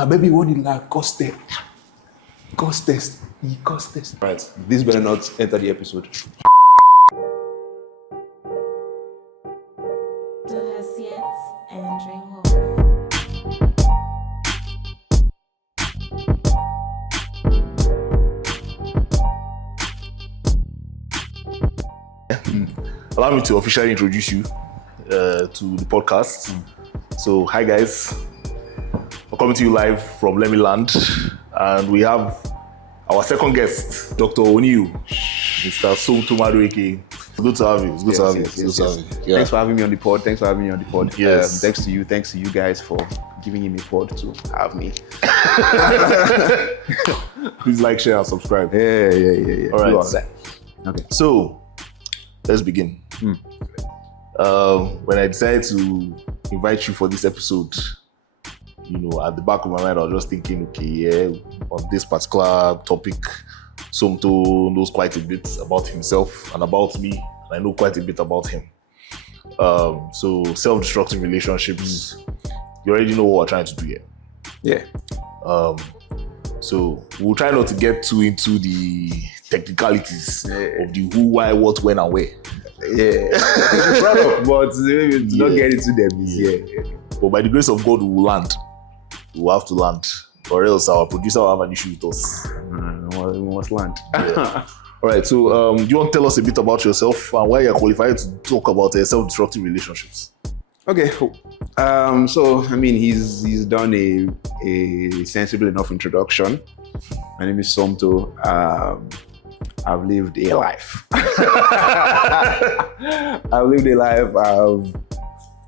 My baby won the Lacoste. Costes. Right. This better not enter the episode. Allow me to officially introduce you to the podcast. So, hi guys. We're coming to you live from Let Me Land, and we have our second guest, Dr. Oniu, Mr. Somto Madueke. It's good to have you. It's good to have you. Yeah. Thanks for having me on the pod. Yes. Thanks to you guys for giving him a pod to have me. Please like, share, and subscribe. Yeah. All right. Okay. So, let's begin. When I decided to invite you for this episode, at the back of my mind, I was just thinking, on this particular topic, Somto knows quite a bit about himself and about me, and I know quite a bit about him. So self-destructive relationships, you already know what we're trying to do here. Yeah. So we'll try not to get too into the technicalities of the who, why, what, when, and where. Yeah. But not get into them. Yeah. But by the grace of God, we will land. We will have to land, or else our producer will have an issue with us. We must land. Yeah. All right. So, do you want to tell us a bit about yourself and why you're qualified to talk about self-destructive relationships? Okay. So he's done a sensible enough introduction. My name is Somto. I've lived a life.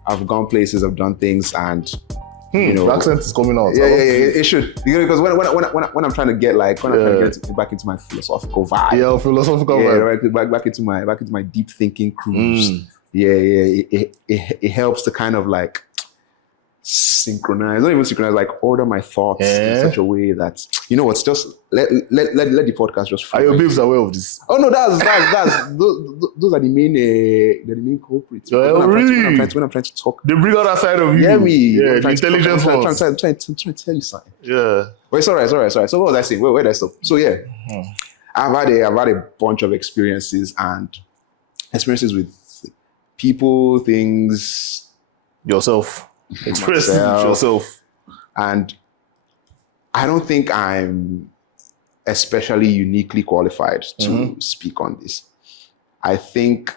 I've gone places. I've done things, and the accent is coming out. Yeah, it should. Because when I'm trying to get back into my philosophical vibe. Yeah, philosophical vibe. Back into my deep thinking cruise. It helps to kind of synchronize, not even synchronize, order my thoughts in such a way that just let the podcast just flow. Are your babes aware of this? Oh no, that's those are the main culprits. Really? When I'm trying to talk, they bring out that side of you. Hear me. Yeah, the intelligence ones. I'm trying to tell you something. Yeah. Wait, it's all right. So what was I saying? Where did I stop? So yeah, I've had a bunch of experiences with people, things, yourself. Express yourself. And I don't think I'm especially uniquely qualified to speak on this. I think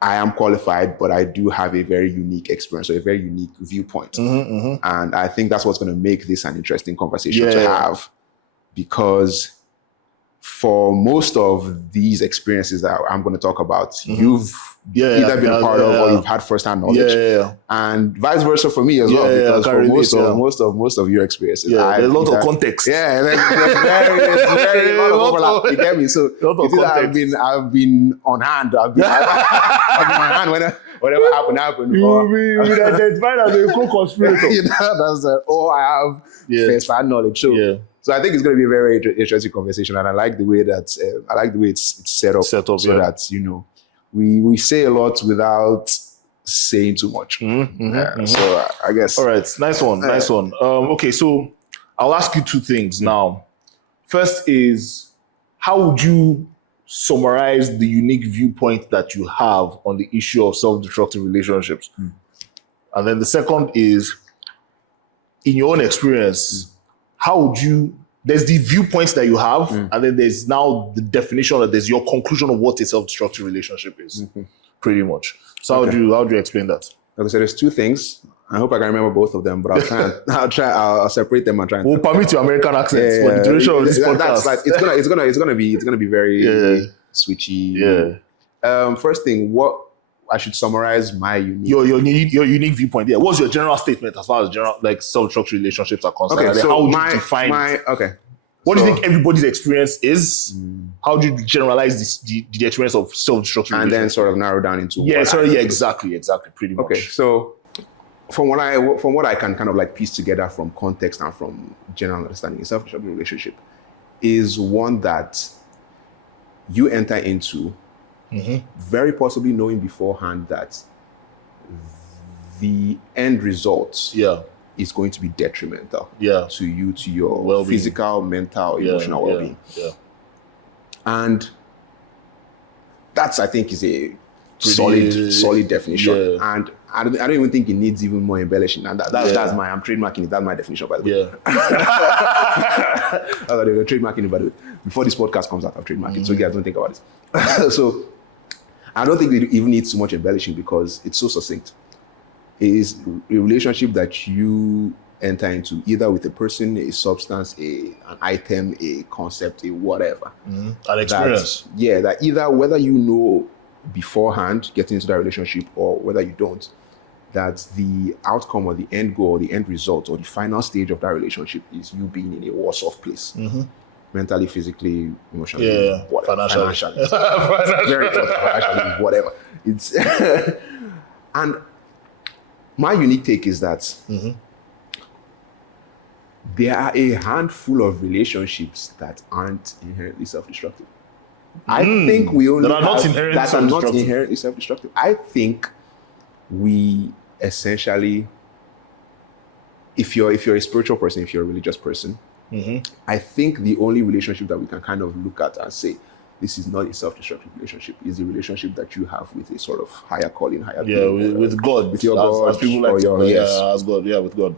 I am qualified, but I do have a very unique experience or a very unique viewpoint. And I think that's what's going to make this an interesting conversation to have, because for most of these experiences that I'm going to talk about, you've either been a part of or you've had first-hand knowledge, and vice versa for me as well. Because for most of your experiences, there's a lot of context. Yeah, there's very a lot of overlap. You get me? So I've been on hand. I've been on hand whatever happened. You'll be identified as a co-conspirator. I have first-hand knowledge. So I think it's going to be a very interesting conversation, and I like the way that it's set up so that we say a lot without saying too much. So I guess. All right, nice one. Okay, so I'll ask you two things now. First is, how would you summarize the unique viewpoint that you have on the issue of self-destructive relationships? And then the second is, in your own experience, how would you, there's the viewpoints that you have, and then there's now the definition, that there's your conclusion of what a self-destructive relationship is, pretty much. So how do you explain that? Okay, so there's two things. I hope I can remember both of them, but I'll separate them and try. We'll permit your American accents for the duration of this podcast. It's gonna be very switchy. First thing, what I should summarize my unique your unique viewpoint. Yeah, what's your general statement as far as self-destructive relationships are concerned? Okay, so how would you define it? What do you think everybody's experience is? How do you generalize the experience of self-destructive and then sort of narrow down into exactly, pretty much. Okay, so from what I can kind of piece together from context and from general understanding, a self-destructive relationship is one that you enter into very possibly knowing beforehand that the end result is going to be detrimental to you, to your well-being. physical, mental, emotional well-being. Yeah. And that's, I think, is a solid definition. Yeah. And I don't even think it needs even more embellishing. And that's I'm trademarking it. That's my definition, by the way. I'm trademarking it, by the way. Before this podcast comes out, I've trademarked it. So you guys don't think about it. So I don't think it even needs too much embellishing because it's so succinct. It is a relationship that you enter into either with a person, a substance, an item, a concept, a whatever. An experience. That either whether you know beforehand getting into that relationship or whether you don't, that the outcome or the end goal or the end result or the final stage of that relationship is you being in a worse off place. Mentally, physically, emotionally, whatever. Financially. Very important, financially, whatever. It's and my unique take is that there are a handful of relationships that aren't inherently self-destructive. I think we only that are not inherently self-destructive. I think we essentially, if you're a spiritual person, if you're a religious person, I think the only relationship that we can kind of look at and say, this is not a self-destructive relationship, is the relationship that you have with a sort of higher calling, higher being, with God. With your God. As people like to as God. Yeah, with God.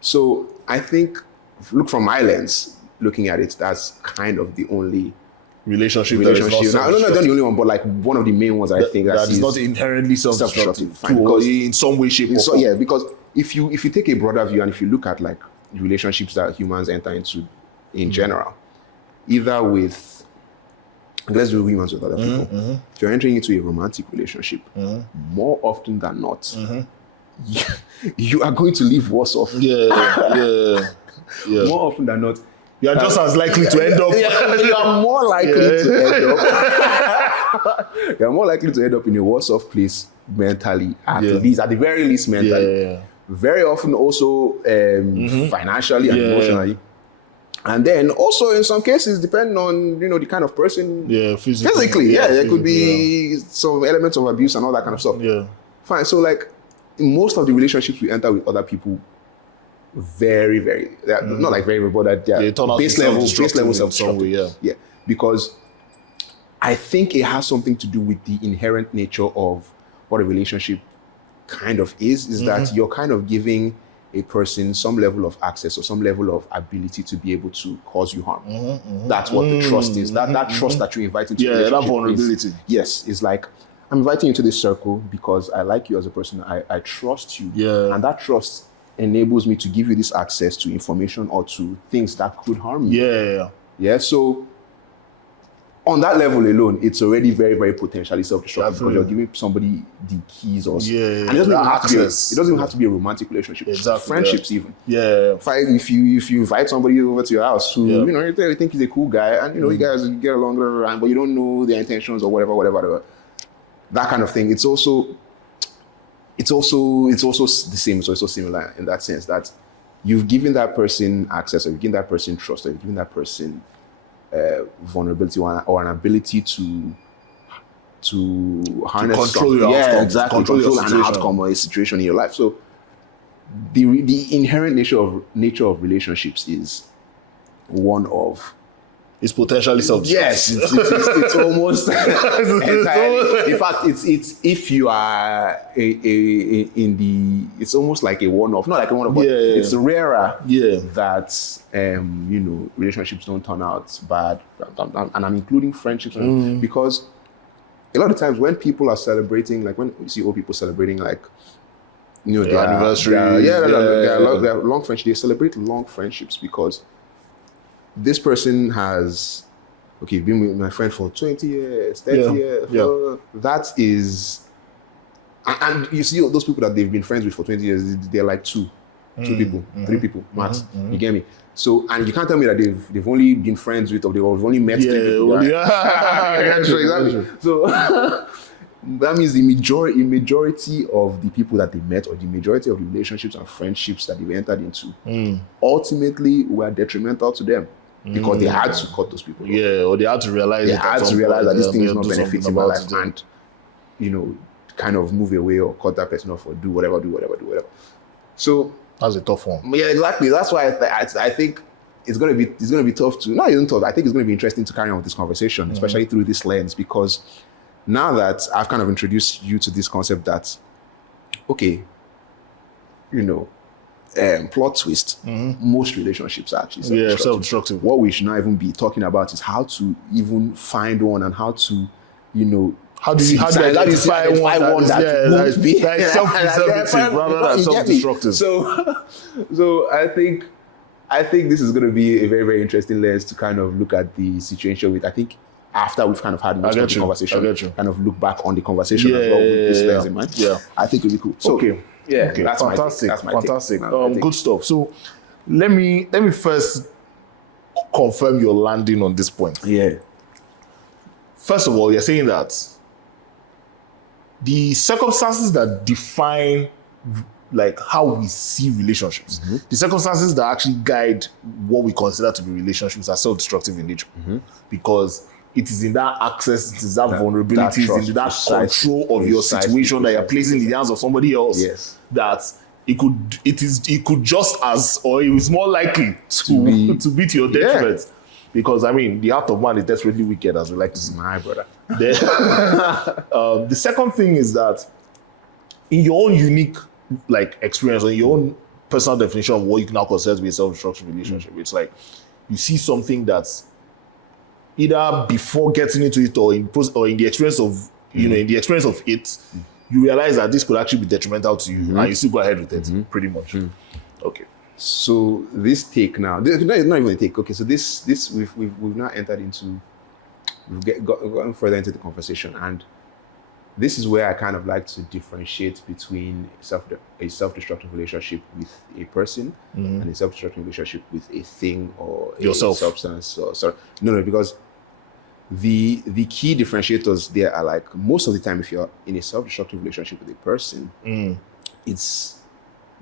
So I think, look from my lens, looking at it, that's kind of the only relationship. Not the only one, but like one of the main ones I think that is not inherently self-destructive in some way, shape, or form. Yeah, because if you take a broader view and if you look at like relationships that humans enter into in general, either with, let's do humans with other people. If you're entering into a romantic relationship, more often than not, you are going to live worse off. Yeah. More often than not, you are just as likely to end up. You are more likely to end up. You are more likely to end up in a worse off place mentally, at the very least mentally. Very often also financially and emotionally. And then also in some cases, depending on the kind of person. Physically. There could be some elements of abuse and all that kind of stuff. Fine. So like in most of the relationships we enter with other people, very, very, not like very, but they're base level self-destructive. Yeah, because I think it has something to do with the inherent nature of what a relationship kind of is that you're kind of giving a person some level of access or some level of ability to be able to cause you harm. That's what the trust is. That trust that you invite into that vulnerability. Is like, I'm inviting you to this circle because I like you as a person. I trust you. And that trust enables me to give you this access to information or to things that could harm you. So on that level alone, it's already very, very potentially self-destructive because you're giving somebody the keys or and it doesn't even have to be a romantic relationship. Friendships even. If you invite somebody over to your house who you think he's a cool guy and you guys get along, but you don't know their intentions or whatever. That kind of thing. It's also the same. It's also similar in that sense that you've given that person access, or you've given that person trust, or you've given that person vulnerability or an ability to harness control your outcome. Control an outcome or a situation in your life. So the inherent nature of relationships is one of, it's potentially self-destructive. Yes, it's almost entirely. In fact, it's if you are it's almost like a one-off, not like a one-off, but it's rarer that relationships don't turn out bad, and I'm including friendships because a lot of times when people are celebrating, like when you see old people celebrating, like their anniversary, their long friendship, they celebrate long friendships because this person has, been with my friend for 20 years, 30 years. That is, and you see those people that they've been friends with for 20 years, they're like two people, 3 people, max. You get me? So, and you can't tell me that they've only been friends with, or they've only met 3 people. Exactly. So, that means the majority of the people that they met, or the majority of the relationships and friendships that they've entered into, ultimately were detrimental to them. Because they had to cut those people off. Or they had to realize that this thing is not benefiting my life, and kind of move away or cut that person off or do whatever. So That's a tough one. Yeah, exactly. That's why I think it's gonna be tough to. Not even tough. I think it's gonna be interesting to carry on with this conversation, especially through this lens, because now that I've kind of introduced you to this concept that, okay, plot twist, most relationships are actually self-destructive. What we should not even be talking about is how to even find one and how to, how do you identify one that won't be self-preservative rather than self-destructive? So I think this is going to be a very, very interesting lens to kind of look at the situation with. I think after we've kind of had most of the conversation, kind of look back on the conversation as well with this lens in mind. Yeah, I think it'll be cool. So, okay, that's fantastic. That's my Fantastic. Take. Good stuff. So let me first confirm your landing on this point. Yeah. First of all, you're saying that the circumstances that define like how we see relationships, the circumstances that actually guide what we consider to be relationships are self-destructive in nature, because it is in that access, it is that vulnerability, it is in that control of your situation that you're placing in the hands of somebody else, that it could just as, or it is more likely to be to your detriment. Because I mean, the heart of man is desperately wicked, as we like to say. My brother. The second thing is that in your own unique experience, or your own personal definition of what you can now consider to be a self-destructive relationship, it's like you see something that's either before getting into it or in the experience of in the experience of it, you realize that this could actually be detrimental to you, and you still go ahead with it, pretty much. Okay. So this take now, not even a take. Okay, so this we've now entered into, gotten further into the conversation, and this is where I kind of like to differentiate between a self-destructive relationship with a person and a self-destructive relationship with a thing or a substance. No, because the key differentiators there are like, most of the time if you're in a self-destructive relationship with a person,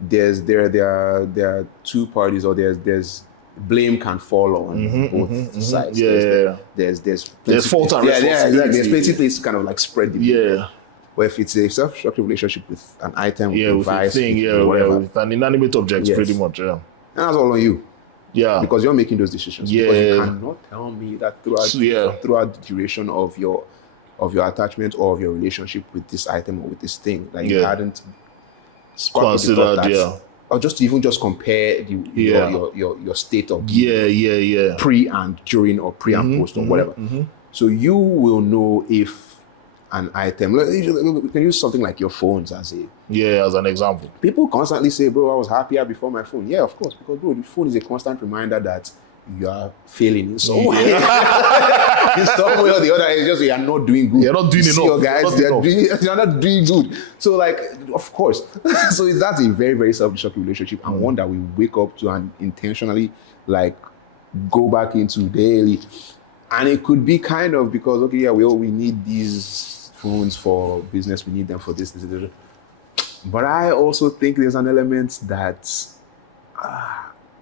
there are two parties, or there's blame can fall on both sides. There's fault and responsibility. Exactly. There's plenty place to kind of like spread the blame. Where if it's a self-destructive relationship with an item, with a device, with an inanimate object, pretty much. And that's all on you. Yeah. Because you're making those decisions. Because you cannot tell me that throughout the duration of your attachment or of your relationship with this item or with this thing, that you hadn't considered or just compare your state of pre and during, or pre and post, or whatever. So you will know if an item, we can use something like your phones as an example. People constantly say, bro, I was happier before my phone. Yeah, of course, because bro, the phone is a constant reminder that you are failing in some way. In some way or the other, it's just you are not doing good. You're not doing enough. Your guys, you're not doing good. So like, of course. So that's a very, very self-destructive relationship, and one that we wake up to and intentionally like go back into daily. And it could be kind of because, okay, we need these phones for business, we need them for this. But I also think there's an element that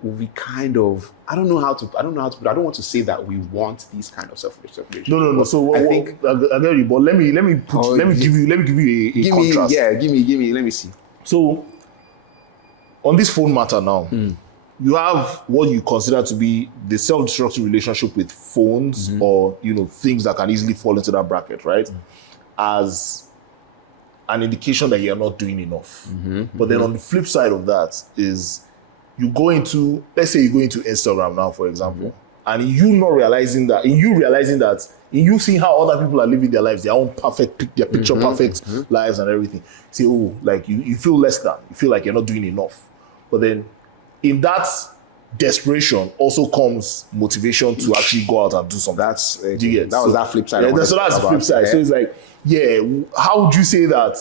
we kind of, I don't want to say that we want these kind of self-destructive. No. So I think I get you, but let me give you a contrast. Give me. Let me see. So on this phone matter now, you have what you consider to be the self-destructive relationship with phones, or things that can easily fall into that bracket, right? As an indication that you're not doing enough. But then on the flip side of that is, let's say you go into Instagram now, for example, and you realizing that, in you seeing how other people are living their lives, their own perfect, their picture perfect lives and everything, say, you feel less than, you feel like you're not doing enough. But then in that desperation also comes motivation to actually go out and do something. That was that flip side. So that's the flip side. So it's like, how would you say that?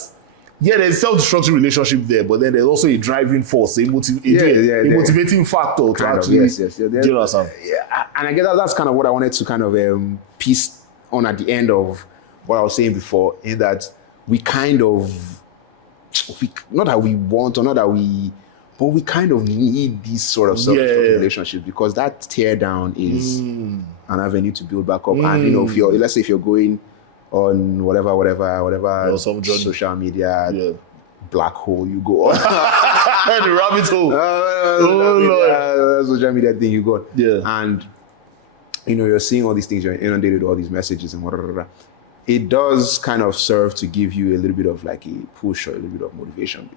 Yeah, there's a self-destructive relationship there, but then there's also a driving force, a motivating factor to actually. Yes. Do you understand? Yeah, and I guess that's kind of what I wanted to kind of piece on at the end of what I was saying before, in that we kind of, not that we want, or not that we, but we kind of need these sort of self-destructive relationships, because that tear down is an avenue to build back up. And let's say if you're going on whatever social media black hole you go on. The rabbit hole. Social media thing you got. Yeah. And you're seeing all these things, you're inundated with all these messages and whatever. It does kind of serve to give you a little bit of like a push or a little bit of motivation.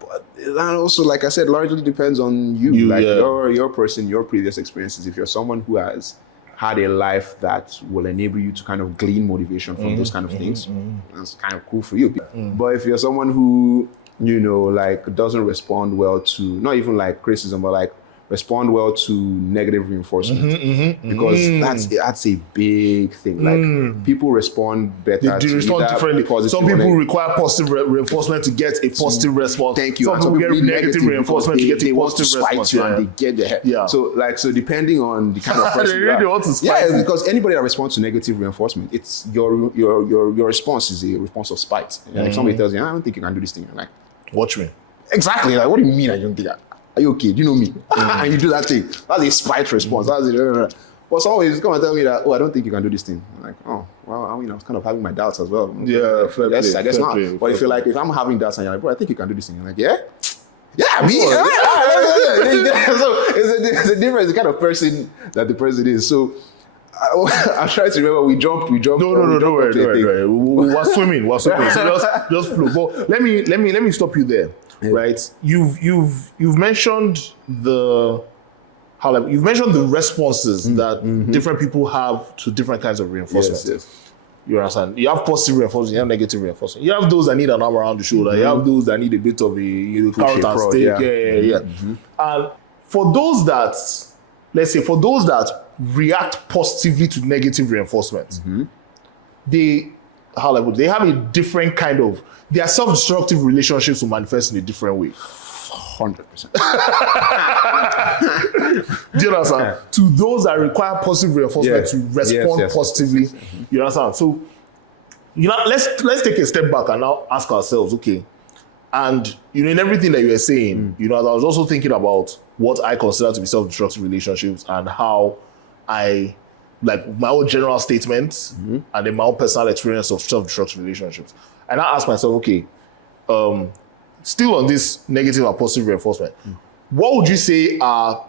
But that also, like I said, largely depends on you like your person, your previous experiences. If you're someone who has had a life that will enable you to kind of glean motivation from those kind of things, that's kind of cool for you. But if you're someone who, like doesn't respond well to, not even like criticism, but like respond well to negative reinforcement, because that's a big thing. Like people respond better. They respond differently. Some people require positive reinforcement to get a positive response. Thank you. Some people get negative reinforcement to get a positive response. And they get the head. Yeah. So depending on the kind of person they really want to spite you. Because anybody that responds to negative reinforcement, it's your response is a response of spite. Like somebody tells you, I don't think you can do this thing. You're like, watch me. Exactly. Like, what do you mean I don't think that? Are you okay? Do you know me? And you do that thing. That's a spite response. That's it. But someone is come and tell me that, I don't think you can do this thing. I'm like, oh, well, I was kind of having my doubts as well. Yeah, fair play, I guess not. But if I'm having doubts and you're like, bro, I think you can do this thing. You're like, yeah? Yeah, me? So it's a difference, the kind of person that the person is. So I try to remember we jumped. No, don't worry. We're swimming. So just flow. But let me stop you there. Yeah. Right, you've mentioned the responses that different people have to different kinds of reinforcement. Yes. You understand? You have positive reinforcement, you have negative reinforcement. You have those that need an arm around the shoulder. You have those that need a bit of a carrot and stick. Yeah. And for those that, let's say, react positively to negative reinforcement, they have a different kind of, their self-destructive relationships will manifest in a different way. 100%. Do you understand? To those that require positive reinforcement to respond positively, you understand? So, let's take a step back and now ask ourselves, okay, and in everything that you were saying, I was also thinking about what I consider to be self-destructive relationships and how I, like my own general statements and then my own personal experience of self-destructive relationships. And I ask myself, okay, still on this negative and positive reinforcement, what would you say are,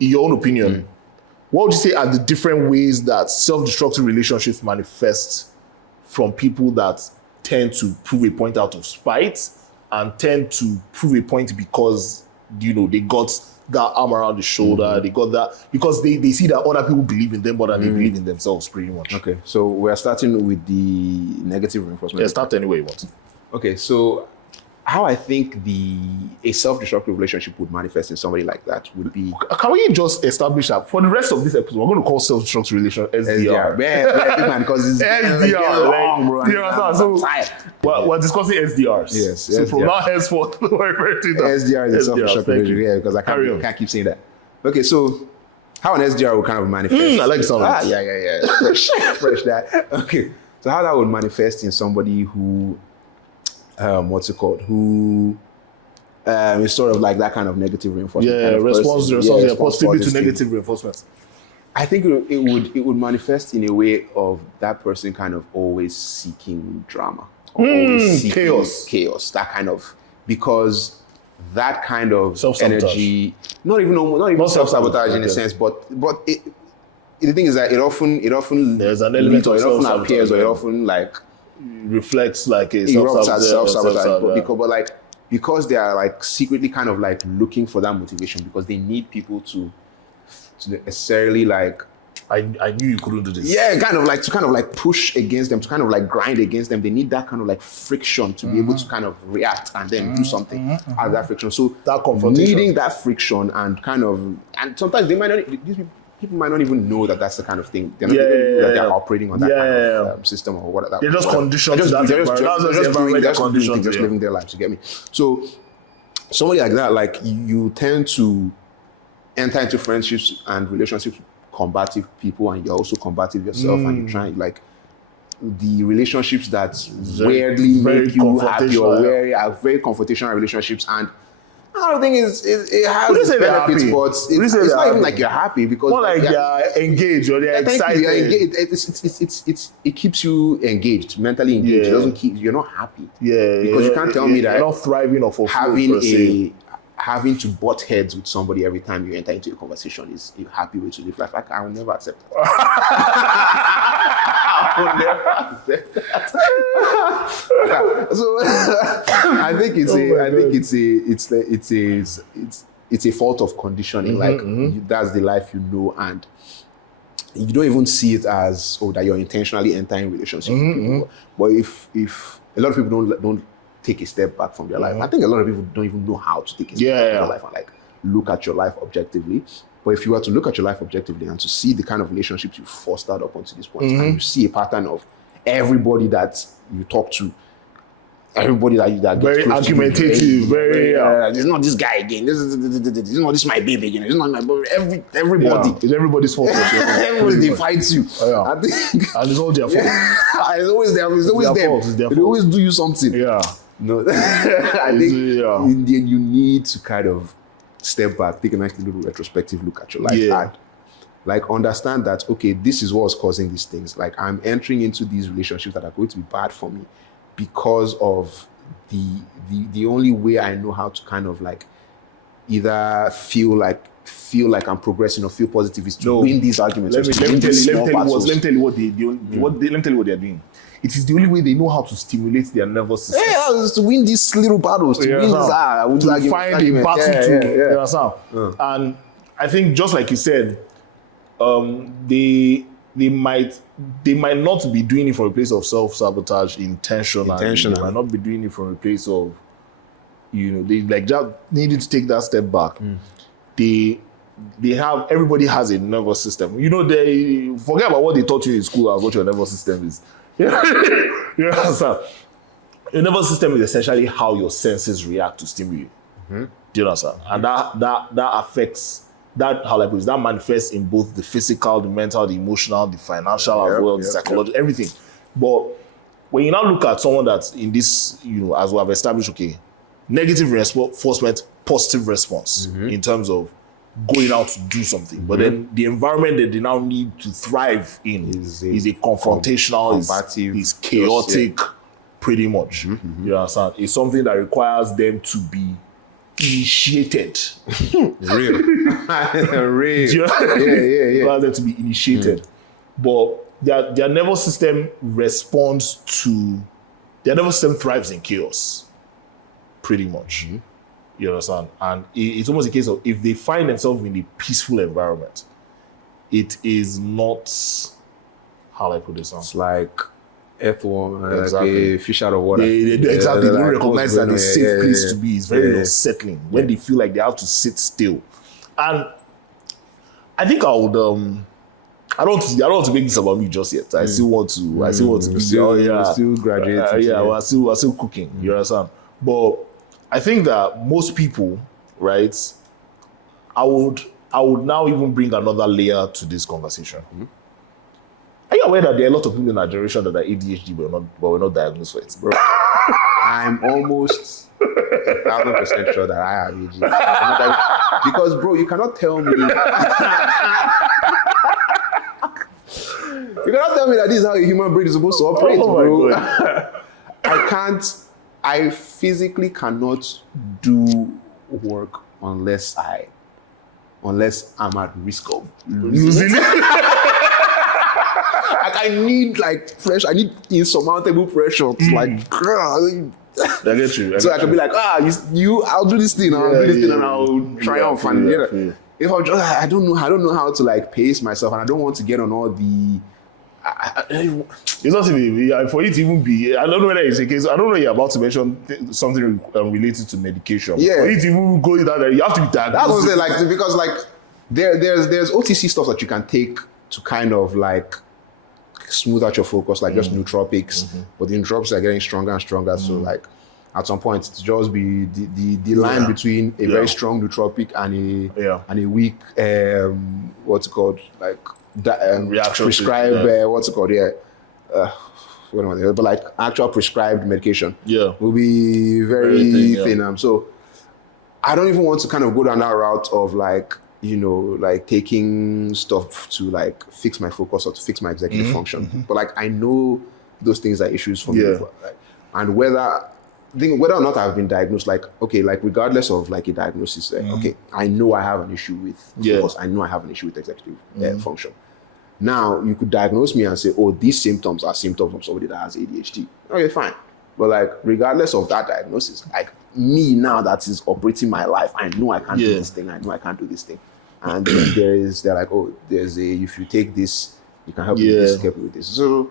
in your own opinion, what would you say are the different ways that self-destructive relationships manifest from people that tend to prove a point out of spite and tend to prove a point because, they got that arm around the shoulder, they got that, because they see that other people believe in them more than they believe in themselves, pretty much. Okay, so we're starting with the negative reinforcement. Yeah, start any way you want. Okay, so how I think a self-destructive relationship would manifest in somebody like that would be... Can we just establish that for the rest of this episode, we're going to call self-destructive relationship SDR. Man, because it's SDR. Long, bro. You know, so we're discussing SDRs. Yes. So from now henceforth, we're referring to that. SDR is a self-destructive relationship. Yeah, because I can't keep saying that. Okay, so how an SDR would kind of manifest? I like sound. Yeah. Fresh that. Okay, so how that would manifest in somebody who... who is sort of like that kind of negative reinforcement. Yeah, response positively to negative reinforcement. I think it would manifest in a way of that person kind of always seeking drama. Always seeking chaos, that kind of, because that kind of energy, not even self-sabotage in a sense, but the thing is that it often there's an element of self-sabotage, appears, or it often like reflects like a self-sabotage, but because they are like secretly kind of like looking for that motivation, because they need people to necessarily like, I knew you couldn't do this. Yeah, kind of like push against them, to kind of like grind against them. They need that kind of like friction to be able to kind of react and then do something out of that friction. So that confrontation, needing that friction and sometimes people might not even know that that's the kind of thing. They're not that they're operating on that kind of system or whatever. They're just conditioned to that. Just living their lives, you get me? So somebody like that, like you tend to enter into friendships and relationships with combative people, and you're also combative yourself, and you're trying, like, the relationships that weirdly make you happy or are very confrontational relationships. And another thing is, it has its benefits, but it's not even like you're happy, because more like you're engaged or they're excited. It keeps you engaged, mentally engaged. It doesn't keep, you're not happy. Yeah, because you can't tell me that you're not thriving or fulfilled. having to butt heads with somebody every time you enter into a conversation is a happy way to live life. Like, I will never accept that. I will never accept that. So I think it's a fault of conditioning. That's the life you know, and you don't even see it as that you're intentionally entering relationships with people. But if a lot of people don't take a step back from their life, I think a lot of people don't even know how to take a step back from their life and like look at your life objectively. But if you were to look at your life objectively and to see the kind of relationships you fostered up until this point, and you see a pattern of everybody that you talk to, everybody that very argumentative, very it's not this guy again. This is my baby again. It's not my baby. Everybody. It's everybody's fault. Everybody they fight you. I think, and it's all their fault. It's always them. It's always them. They always do you something. Yeah. No, I think you need to kind of step back, take a nice little retrospective look at your life, and like understand that, okay, this is what's causing these things. Like, I'm entering into these relationships that are going to be bad for me because of the only way I know how to kind of like either feel like I'm progressing or feel positive is to win these arguments. Let me tell you what they're doing. It is the only way they know how to stimulate their nervous system. Yeah, to win these little battles, to win this, to find a battle you understand? And I think, just like you said, they might not be doing it from a place of self-sabotage intentionally. They might not be doing it from a place of, they like just needed to take that step back. Everybody has a nervous system. They forget about what they taught you in school as what your nervous system is. You understand? Your nervous system is essentially how your senses react to stimuli. Do you understand? And that affects that, that manifests in both the physical, the mental, the emotional, the financial as well, the psychological, everything. But when you now look at someone that's in this, as we have established, okay, negative reinforcement, positive response in terms of going out to do something. But then the environment that they now need to thrive in is a confrontational, is chaotic, pretty much. You understand? It's something that requires them to be initiated. Real. Requires them to be initiated. But their nervous system responds to, their nervous system thrives in chaos, pretty much. You understand? And it's almost a case of, if they find themselves in a peaceful environment, it is not, how do I put this on? It's like earthworm, like a fish out of water. They don't recognize that it's a safe place to be. It's very unsettling when they feel like they have to sit still. And I think I would, I don't want to make this about me just yet. I still want to be, still graduating. We're still cooking. You understand? But I think that most people, right, I would now even bring another layer to this conversation. Are you aware that there are a lot of people in our generation that are ADHD but we're not diagnosed for it? Bro, I'm almost 1,000% sure that I have ADHD. Because, bro, you cannot tell me. You cannot tell me that this is how a human brain is supposed to operate, bro. I physically cannot do work unless I'm at risk of losing it. I need I need insurmountable pressure. Like, girl. I get you. So I can be like, I'll do this thing, and I'll triumph. And if I'm just, I don't know how to like pace myself, and I don't want to get on all the. It's not even for it to even be. I don't know whether it's a case. I don't know you're about to mention something related to medication. Yeah. For it to even go that way, you have to be diagnosed. That's what I'm saying. Like, because like there's OTC stuff that you can take to kind of like smooth out your focus, like just nootropics. But the nootropics are getting stronger and stronger. So like at some point it's just be the line between a very strong nootropic and a weak what's it called, like reaction prescribed what's it called what am I saying? But like actual prescribed medication will be very thin. So I don't even want to kind of go down that route of like, like taking stuff to like fix my focus or to fix my executive function. But like I know those things are issues for me. Right? And whether think whether or not I've been diagnosed, like, okay, like regardless of like a diagnosis, okay, I know I have an issue with focus. I know I have an issue with executive function. Now, you could diagnose me and say, oh, these symptoms are symptoms of somebody that has ADHD. Okay, fine. But like, regardless of that diagnosis, like me now that is operating my life, I know I can't do this thing. I know I can't do this thing. And then they're like, oh, if you take this, you can help me with this, help me with this. So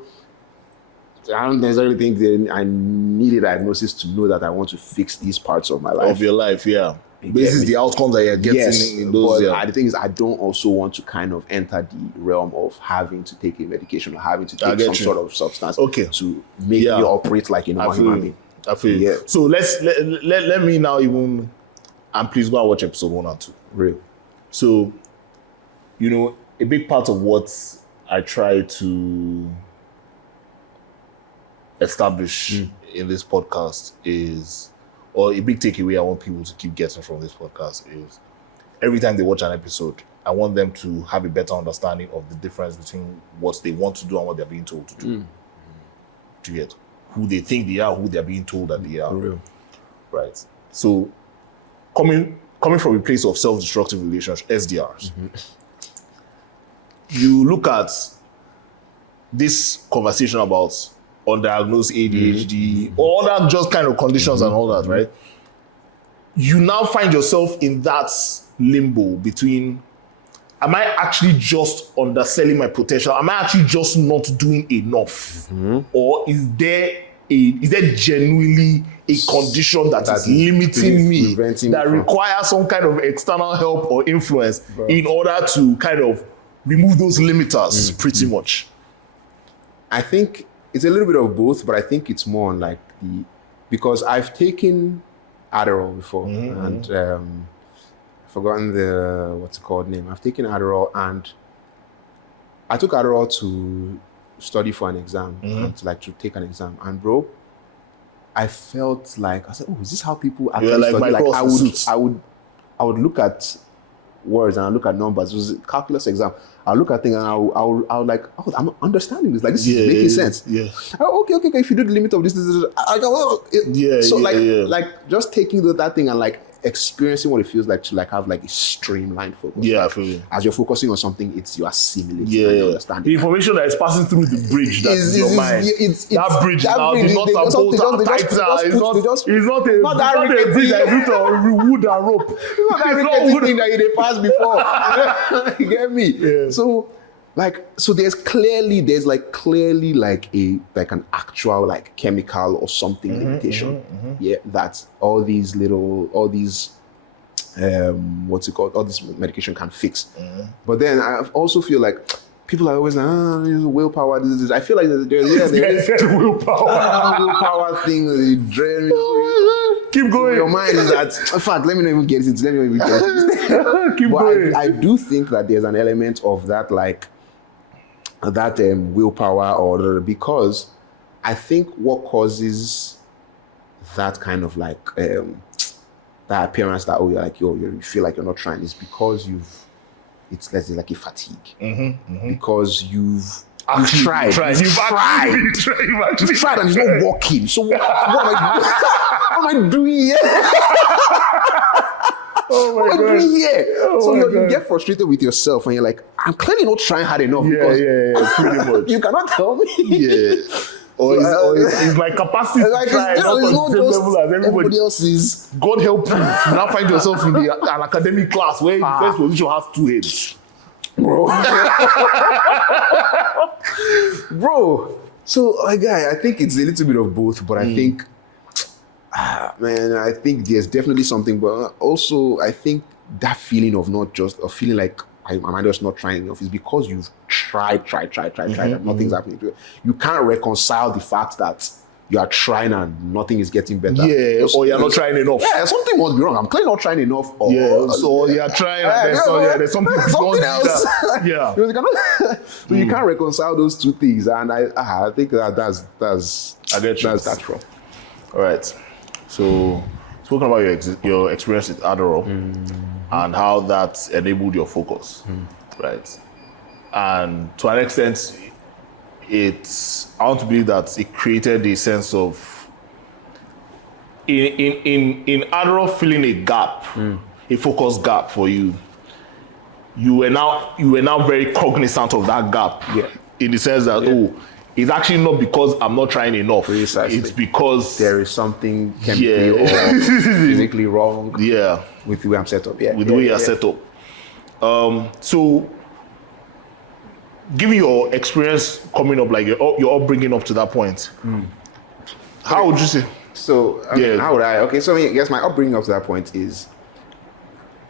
I don't necessarily think that I need a diagnosis to know that I want to fix these parts of my life. Of your life, yeah. This is the outcomes that you're getting in those. But the thing is, I don't also want to kind of enter the realm of having to take a medication or having to take some sort of substance to make me operate like a normal human being. I feel you. So let me now even, and please go and watch episode 1 and 2. Real. So, you know, a big part of what I try to establish in this podcast is, or a big takeaway I want people to keep getting from this podcast is, every time they watch an episode, I want them to have a better understanding of the difference between what they want to do and what they're being told to do. Do you get who they think they are, who they're being told that they are? For real. Right. So coming from a place of self-destructive relationships, SDRs, you look at this conversation about undiagnosed ADHD, all that just kind of conditions and all that, right? You now find yourself in that limbo between, am I actually just underselling my potential? Am I actually just not doing enough? Or is there genuinely a condition that is limiting me, that requires some kind of external help or influence in order to kind of remove those limiters pretty much? I think it's a little bit of both, but I think it's more on like because I've taken Adderall before and I've forgotten the, what's it called name. I've taken Adderall and I took Adderall to study for an exam and to take an exam. And bro, I felt like, I said, oh, is this how people actually study? Like I would look at words and I look at numbers. It was a calculus exam. I'll look at things and I'll like, oh, I'm understanding this. Like, this is making sense. Oh, okay. If you do the limit of this, I go, like just taking that thing and like experiencing what it feels like to like have like a streamlined focus. I feel you. As you're focusing on something, you're assimilating and you understand. The information that is passing through the bridge that's your mind. That bridge now, the nuts and bolts are tighter. It's not a bridge that is built of wood and rope. It's not that thing that you passed before. You get me? Yeah. So there's clearly like an actual like chemical or something limitation. Yeah, that's all these all this medication can fix. But then I also feel like people are always like, willpower. This. I feel like there is willpower thing. Keep going. Your mind is that. In fact, let me not even get it. Keep going. I do think that there's an element of that, like that willpower, or because I think what causes that kind of like that appearance that you feel like you're not trying is because it's like a fatigue. Because you've tried and it's not working. So what am I doing here? Oh my God. So you get frustrated with yourself and you're like, I'm clearly not trying hard enough. Pretty much. You cannot tell me. Or it's my capacity to try, not on the same level as everybody else's. God help you. You now find yourself in an academic class where the first position has 2 heads. Bro. So, I think it's a little bit of both, but I think, I think there's definitely something, but also I think that feeling of feeling like, am I just not trying enough, is because you've tried, and nothing's happening to you. You can't reconcile the fact that you are trying and nothing is getting better. Yeah, or you're not trying enough. Yeah, something must be wrong. I'm clearly not trying enough. So you're trying and there's something else. Yeah. So you can't reconcile those two things. And I think that's that from. All right. So spoken about your experience with Adderall and how that enabled your focus, right? And to an extent, I want to believe that it created a sense of in Adderall filling a gap, a focus gap for you, you were now very cognizant of that gap. Yeah. In the sense that it's actually not because I'm not trying enough. Precisely. It's because there is something chemically or physically wrong. Yeah. With the way I'm set up. Yeah. With the way you're set up. So, given your experience coming up, like your upbringing up to that point, how would you say? So, how would I? Okay, so I guess my upbringing up to that point is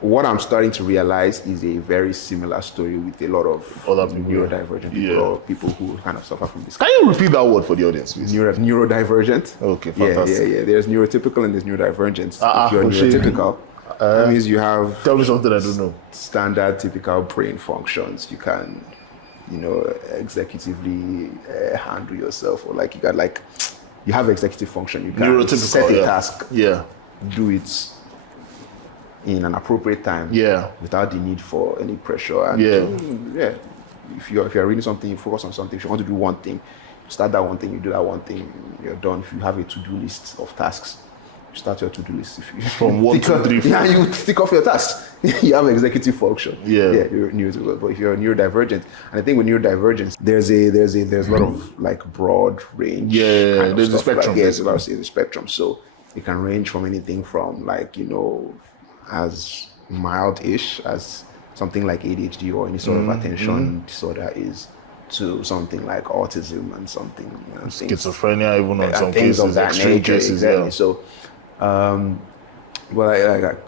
what I'm starting to realize is a very similar story with a lot of other people, neurodivergent people or people who kind of suffer from this. Can you repeat that word for the audience, please? Neurodivergent. Okay, fantastic. Yeah. There's neurotypical and there's neurodivergent. If you're neurotypical, that means you have... Tell me something I don't know. Standard, typical brain functions. You can, executively handle yourself, or like you have executive function. You can set a task. Yeah. Do it in an appropriate time. Yeah. Without the need for any pressure. And if you're reading something, you focus on something. If you want to do one thing, you start that one thing, you do that one thing, you're done. If you have a to-do list of tasks, you start your to-do list. If you from 1 to 3. Yeah, you tick off your tasks. You have executive function. Yeah. You're neurodivergent. But if you're neurodivergent, and I think with neurodivergence, there's a lot of like broad range. Yeah, kind of there's the stuff. spectrum. Yes, I would say the spectrum. So it can range from anything from as mild-ish as something like ADHD or any sort of attention disorder is, to something like autism and something schizophrenia, even on some things cases, of that extreme nature. cases. Exactly. Yeah. So,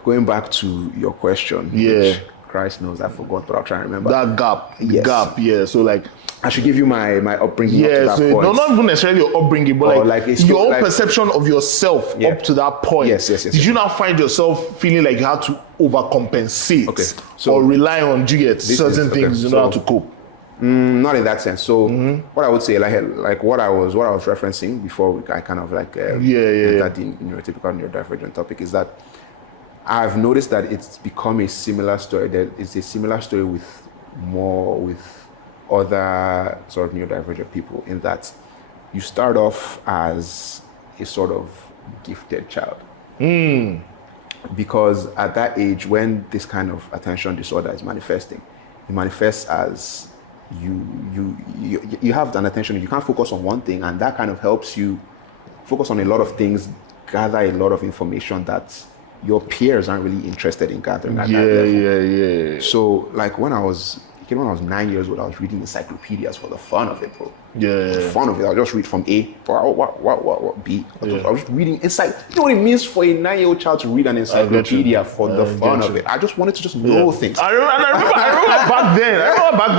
going back to your question, yeah, which Christ knows I forgot, but I'll try and remember that gap. Yes. Gap. Yeah. So like, I should give you my upbringing up to that point. No, not even necessarily your upbringing, but your own perception of yourself up to that point. Yes. Did you now find yourself feeling like you had to overcompensate or rely on certain things in order to cope? Not in that sense. So what I would say, like what I was referencing before I kind of entered the neurotypical neurodivergent topic, is that I've noticed that it's become a similar story. It's a similar story with other sort of neurodivergent people, in that you start off as a sort of gifted child. Because at that age, when this kind of attention disorder is manifesting, it manifests as you have an attention, you can't focus on one thing, and that kind of helps you focus on a lot of things, gather a lot of information that your peers aren't really interested in gathering at that level. So like when I was 9 years old, I was reading encyclopedias for the fun of it, bro. Yeah. For the fun of it. I'll just read from A, what B. I was reading you know what it means for a 9-year-old child to read an encyclopedia for the fun of it. I just wanted to just know things. I remember back then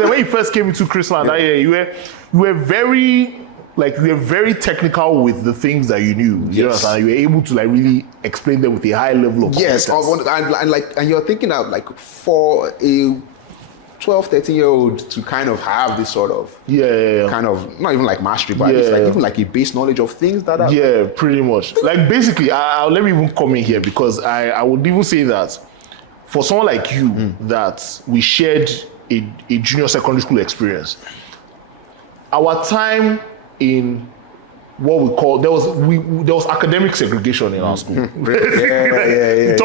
when you first came into Chrisland, you were very technical with the things that you knew. You know, you were able to really explain them with a high level of competence. And you're thinking of for a 12, 13-year-old to kind of have this sort of kind of not even like mastery, but it's even like a base knowledge of things that are pretty much. Like basically, I'll let me even come in here, because I would even say that for someone like you, that we shared a junior secondary school experience. Our time in what we call there was academic segregation in our school. The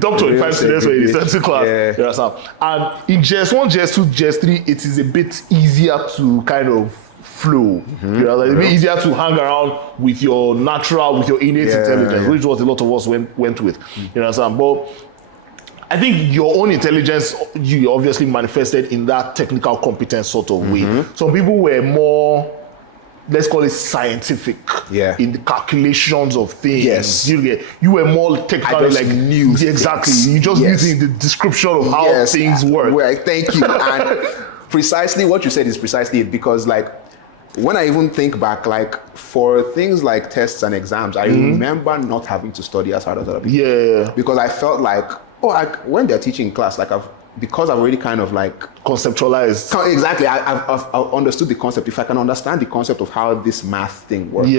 top 25 students were in the certain class. And in JS1, JS2, JS3, it is a bit easier to kind of flow. It's a bit easier to hang around with your innate intelligence, which was a lot of us went with. You understand? But I think your own intelligence, you obviously manifested in that technical competence sort of way. Some people were more, let's call it scientific, in the calculations of things. Yes. You were more technical, like news. Exactly. You just using the description of how things work. Well, thank you. And precisely what you said is precisely it, because when I even think back, for things like tests and exams, I remember not having to study as hard as other people. Yeah. Because I felt when they're teaching in class, because I've already kind of conceptualized. Exactly. I've understood the concept. If I can understand the concept of how this math thing works,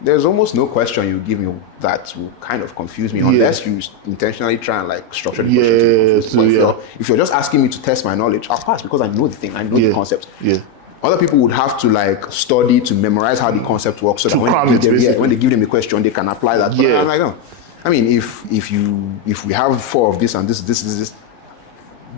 there's almost no question you give me that will kind of confuse me, unless you intentionally try and structure the question. If you're just asking me to test my knowledge, I'll pass because I know the thing, I know the concept. Yeah. other people would have to like study to memorize how the concept works, so that when they give them a question, they can apply that. But I'm like, no. I mean, if we have 4 of this and this,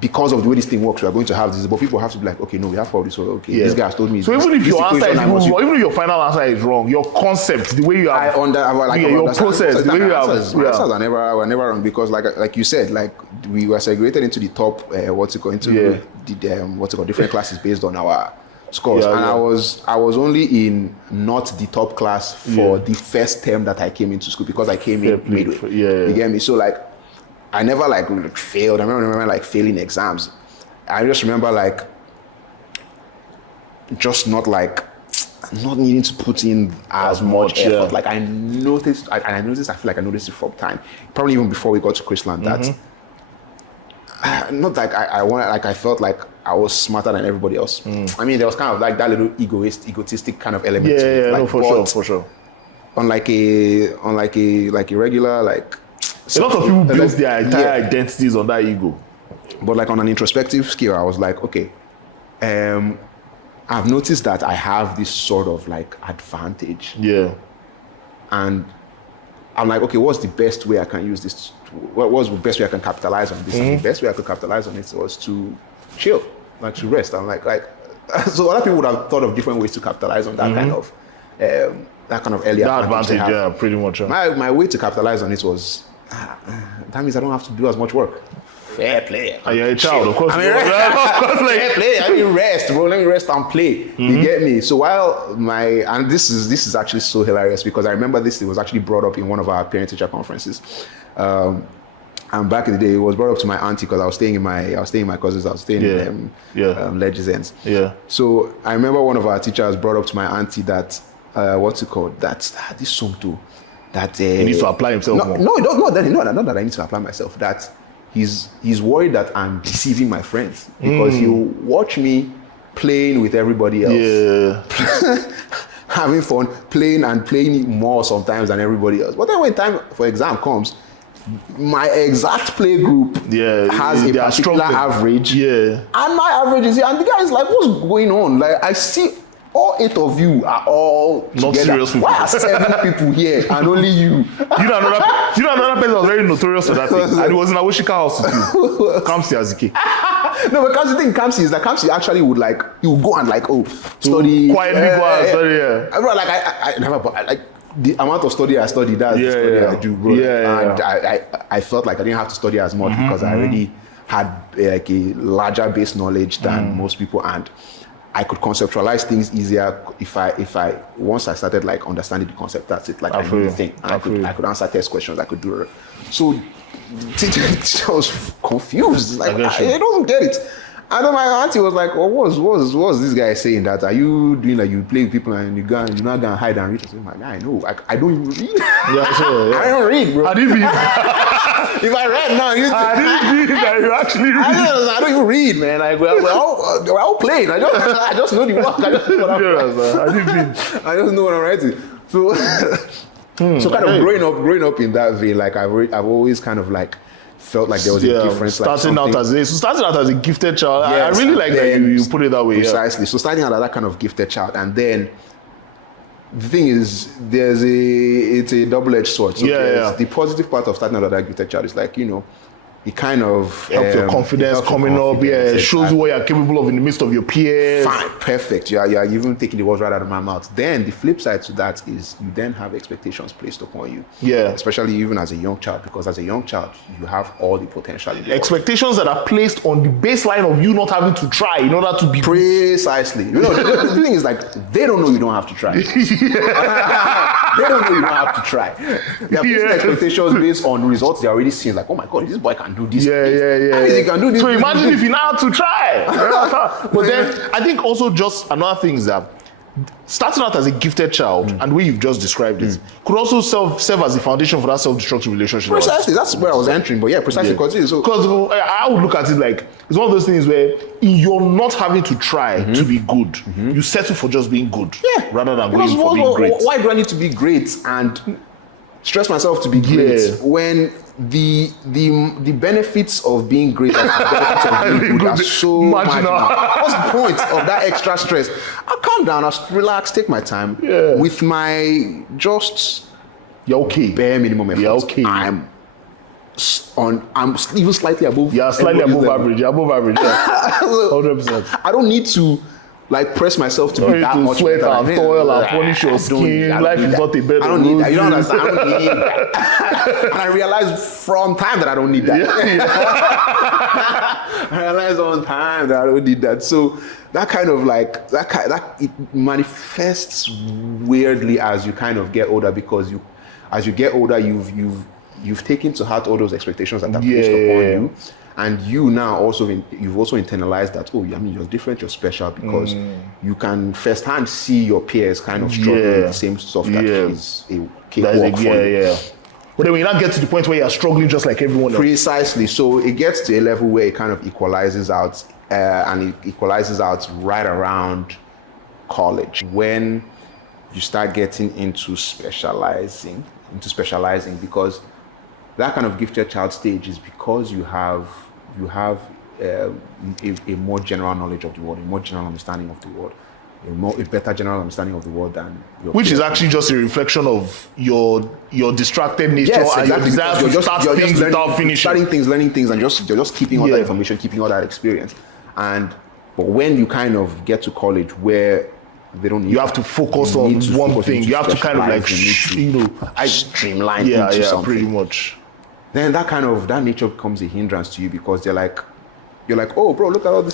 because of the way this thing works, we are going to have this. But people have to be like, okay, no, we have 4 of this. So okay, this guy has told me. So even if your answer is wrong, even if your final answer is wrong, your concept, the way you have, your process, the way you have, answers are never wrong, because like you said, like we were segregated into the top, different classes based on our scores, and I was only in not the top class for the first term that I came into school, because I came in midway. You get me? So like, I never like failed. I remember like failing exams. I just remember like just not needing to put in as much effort. Like I noticed, I feel like I noticed it from time, probably even before we got to Chrisland, that not like I felt like I was smarter than everybody else. I mean, there was kind of like that little egotistic kind of element to it. Like, for sure. Unlike a regular, like, a lot of people build their entire identities on that ego. But like on an introspective scale, I was like, okay, I've noticed that I have this sort of like advantage. Yeah. And I'm like, okay, what's the best way I can use this? What was the best way I can capitalize on this? And the best way I could capitalize on it was to chill, like to rest. I'm like, so other people would have thought of different ways to capitalize on that kind of early advantage. Pretty much. My way to capitalize on it was, that means I don't have to do as much work. Fair play. You're a child, of course. I mean, fair play. I mean, rest, bro. Let me rest and play. You get me? So while and this is actually so hilarious, because I remember this. It was actually brought up in one of our parent-teacher conferences. And back in the day, it was brought up to my auntie, because I was staying in my cousins. I was staying in Legends. Yeah. So I remember one of our teachers brought up to my auntie that what's it called? That's this Somto. That he needs to apply himself more. No, not that I need to apply myself. That he's worried that I'm deceiving my friends, because he'll watch me playing with everybody else, having fun, playing more sometimes than everybody else. But then when time for exam comes, my exact play group has a particular average, and my average is here, and the guy is like, what's going on? Like, I see all 8 of you are all not together. Serious people. Why are 7 people here and only you? You know another person that was very notorious for that thing, and it was in Awashika house too. Kamsi Azike. No, because the thing Kamsi is that Kamsi actually would like, he would go and like, study quietly go and study. Bro, like I never, like the amount of study I study, that's the study I do, bro. And I felt like I didn't have to study as much, because I already had like a larger base knowledge than most people, and I could conceptualize things easier if I once I started like understanding the concept. That's it. Like I knew the thing. I could answer test questions. I could do it. So the teacher was confused. Like, I don't get it. And then my auntie was like, "Oh, what's this guy saying? That are you doing like you play with people and you're not gonna hide and read?" I said, "My guy, no, I don't even read. I don't read, bro. I didn't read. If I read now, I didn't read that you actually read. I don't even read, man. Like we're all playing. I just know the work. I just know what I'm I didn't read. I just know what I'm writing. So so kind of growing up in that vein, like I've always kind of like felt like there was a difference. Starting out as a gifted child. Yes, I really like that you put it that way. Precisely. So starting out as that kind of gifted child, and then the thing is, it's a double-edged sword. So the positive part of starting out as that gifted child is like, it kind of helps your confidence coming up. It shows you what you're capable of in the midst of your peers. Fine, perfect. You're even taking the words right out of my mouth. Then the flip side to that is you then have expectations placed upon you. Yeah. Especially even as a young child, because as a young child, you have all the potential. Expectations that are placed on the baseline of you not having to try in order to be precisely. The thing is, like, they don't know you don't have to try. They don't know you don't have to try. They are placing expectations based on results they're already seeing. Like, oh my God, this boy can do this. He can do this. So imagine if you know how to try. But then I think also just another thing is that starting out as a gifted child and the way you've just described it could also serve as the foundation for that self-destructive relationship. Precisely, that's where I was entering. But precisely because I would look at it like it's one of those things where you're not having to try to be good. You settle for just being good rather than going for being great. Why do I need to be great and stress myself to be great when the benefits of being great and the benefits of being good are so marginal. What's the point of that extra stress? I'll calm down, I'll relax, take my time with my just you're okay. bare minimum effort. You're okay. I'm even slightly above. Yeah, slightly above average. You're above average. Yeah. 100%. I don't need to like press myself to be that much sweat better. and toil and punish your skin. Life is not a bed. I don't need that. You don't understand. I don't need that. And I realized from time that I don't need that. I realized on time that I don't need that. So that kind of like that it manifests weirdly as you kind of get older, because as you get older you've taken to heart all those expectations that are placed upon you. And you now you've also internalized that, you're different, you're special, because you can firsthand see your peers kind of struggling with the same stuff that is a cakewalk for you. But then when you not get to the point where you're struggling just like everyone else. Precisely. So it gets to a level where it kind of equalizes out, and it equalizes out right around college, when you start getting into specializing, because that kind of gifted child stage is because you have a more general knowledge of the world, a more general understanding of the world, a better general understanding of the world than your which peers. is actually just a reflection of your distracted nature and your desire to start things without finishing. Learning things, and you're just keeping all that information, keeping all that experience. But when you kind of get to college where they don't need you have to focus on one thing. You have to kind of like streamline into something. Pretty much. Then that nature becomes a hindrance to you, because you're like, oh bro, look at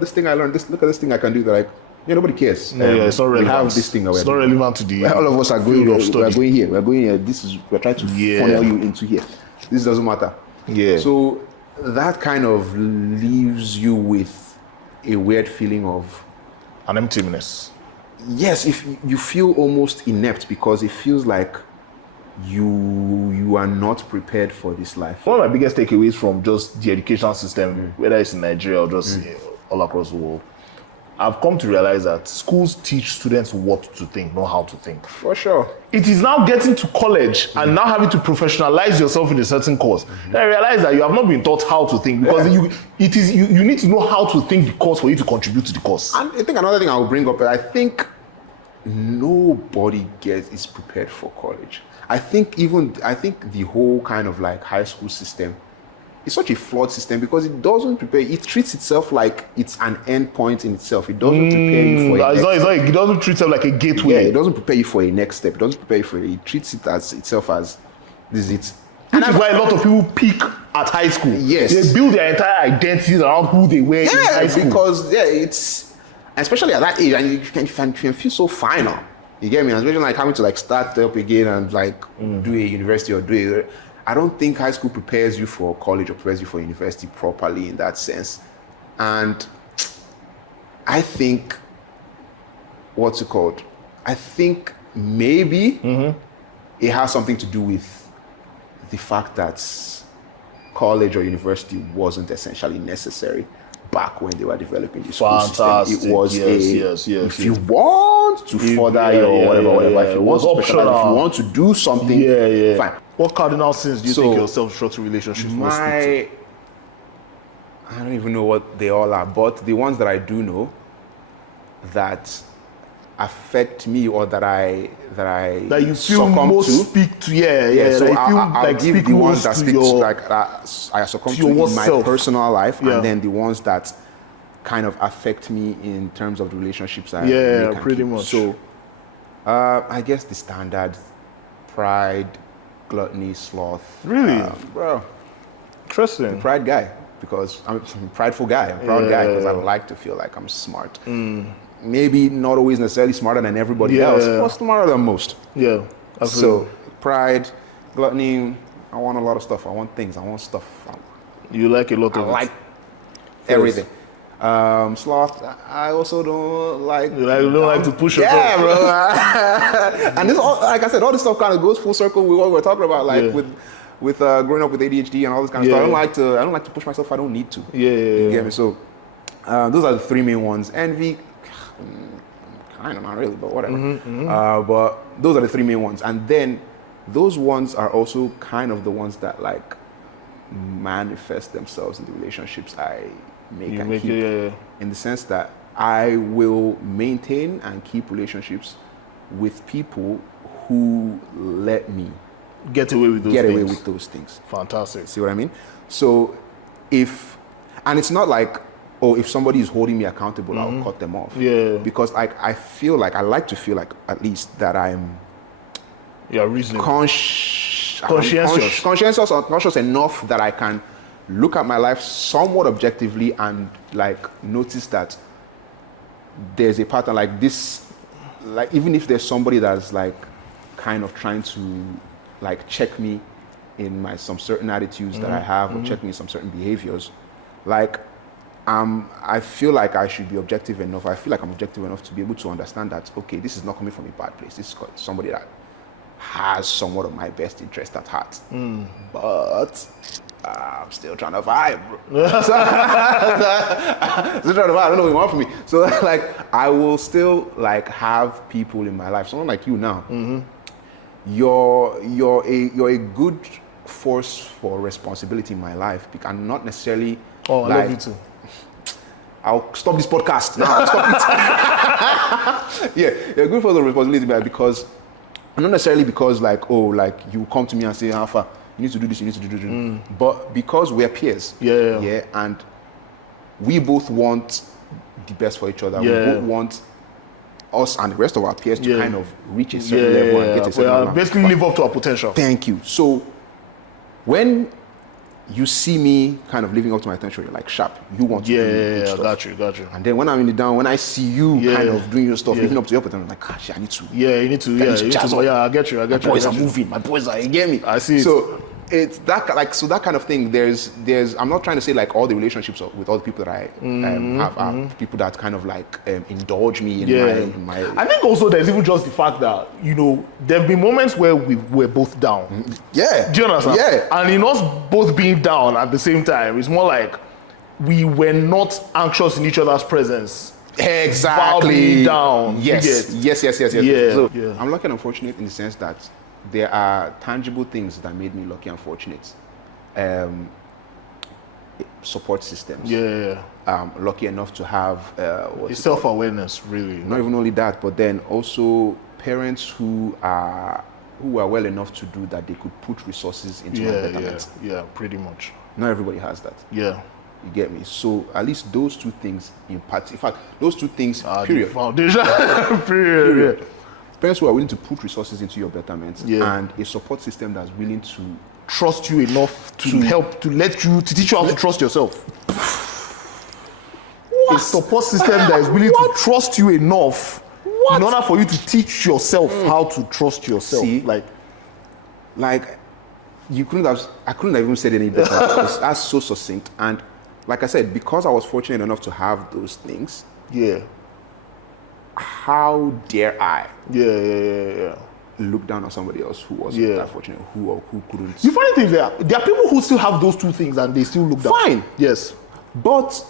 this thing I learned, look at this thing I can do. They're like, nobody cares. It's not relevant. We have this thing. It's not relevant to the all of us are going. We're going here. We're trying to funnel you into here. This doesn't matter. Yeah. So that kind of leaves you with a weird feeling of an emptiness. Yes, if you feel almost inept, because it feels like you are not prepared for this life. One of my biggest takeaways from just the education system, whether it's in Nigeria or just all across the world, I've come to realize that schools teach students what to think, not how to think. For sure. It is now getting to college and now having to professionalize yourself in a certain course. Then I realize that you have not been taught how to think, because you need to know how to think the course for you to contribute to the course. And I think another thing I will bring up, I think nobody is prepared for college. I think the whole kind of like high school system is such a flawed system, because it doesn't prepare. It treats itself like it's an end point in itself. It doesn't prepare you for it doesn't treat itself like a gateway. Yeah, it doesn't prepare you for a next step. It doesn't prepare you for it. It treats it as itself as this is it. Which is why a lot of people peak at high school. Yes. They build their entire identities around who they were in high school. Because it's especially at that age, and you can feel so final. You get me? Especially like having to like start up again and like do a university or do a. I don't think high school prepares you for college or prepares you for university properly in that sense. And I think, what's it called? I think maybe it has something to do with the fact that college or university wasn't essentially necessary back when they were developing the school system. It was if you want to further your whatever, if you want to specialize, if you want to do something, fine. What cardinal sins do you think your self-destructive relationships must lead to? I don't even know what they all are, but the ones that I do know that affect me, or that you feel most to, speak to, So I'll give the ones that speak to like I succumb to in my personal life, and then the ones that kind of affect me in terms of the relationships I make pretty much. So I guess the standard: pride, gluttony, sloth. Really, bro. Interesting. I'm a pride guy, because I'm a prideful guy. I'm a proud guy because I like to feel like I'm smart. Maybe not always necessarily smarter than everybody else, but smarter than most. Yeah, absolutely. So pride, gluttony. I want a lot of stuff. I want things. I want stuff. You like a lot of it. I like everything. Sloth. I also don't like. You don't like to push yourself. Yeah, bro. And this, like I said, all this stuff kind of goes full circle with what we're talking about, like with growing up with ADHD and all this kind of stuff. I don't like to push myself. I don't need to. You get me? So those are the three main ones. Envy. Kind of, not really, but whatever. But those are the three main ones, and then those ones are also kind of the ones that like manifest themselves in the relationships I make You and make keep. it, In the sense that I will maintain and keep relationships with people who let me get away with those get things. away with those things. Fantastic. See what I mean? So and it's not like, oh, if somebody is holding me accountable, I'll cut them off. Yeah. Because I like to feel like at least that I'm Yeah, reasonable. conscientious or conscious enough that I can look at my life somewhat objectively and like notice that there's a pattern like this, like even if there's somebody that's like kind of trying to like check me in some certain attitudes that I have, or check me in some certain behaviors, like I feel like I should be objective enough. I feel like I'm objective enough to be able to understand that, okay, this is not coming from a bad place. This is somebody that has somewhat of my best interest at heart. But I'm still trying to vibe. Still trying to vibe. I don't know what you want from me. So like, I will still like have people in my life. Someone like you now. You're a good force for responsibility in my life, and not necessarily. Oh, I like, love you too. I'll stop this podcast now. I'll stop it. Yeah, you're a good force of responsibility, because not necessarily because like, oh, like you come to me and say, Alpha, you need to do this, you need to do this, but because we're peers. Yeah, and we both want the best for each other. Yeah. We both want us and the rest of our peers to kind of reach a certain level and get a certain level. Basically live up to our potential. Thank you. So when you see me kind of living up to my potential, you're like, sharp, you want to do good stuff. Got you. And then when I'm in the down, when I see you kind of doing your stuff, living up to your potential, I'm like, gosh, I need to. Yeah, you need to. I get you. My boys are moving. My boys are. You get me? I see. So it's that that kind of thing. There's. I'm not trying to say like all the relationships with all the people that I have are people that kind of like indulge me in my. I think also there's even just the fact that there've been moments where we're both down. Yeah. Do you understand? Yeah. And in us both being down at the same time, it's more like we were not anxious in each other's presence. Exactly. Down. Yes. Yeah. So I'm lucky and unfortunate in the sense that there are tangible things that made me lucky and fortunate. Support systems. Yeah. Lucky enough to have self-awareness, really. Not even only that, but then also parents who are well enough to do that they could put resources into my betterment. Yeah, pretty much. Not everybody has that. Yeah. You get me? So at least those two things in fact, those two things, period. Foundation. period. Parents who are willing to put resources into your betterment and a support system that's willing to trust you enough to help, to teach you how to trust yourself. What? A support system that is willing to trust you enough in order for you to teach yourself how to trust yourself. See, like you I couldn't have even said any better. That's so succinct. And like I said, because I was fortunate enough to have those things, how dare I look down on somebody else who wasn't that fortunate, who couldn't. The funny thing is there are people who still have those two things and they still look down. Fine. Yes. But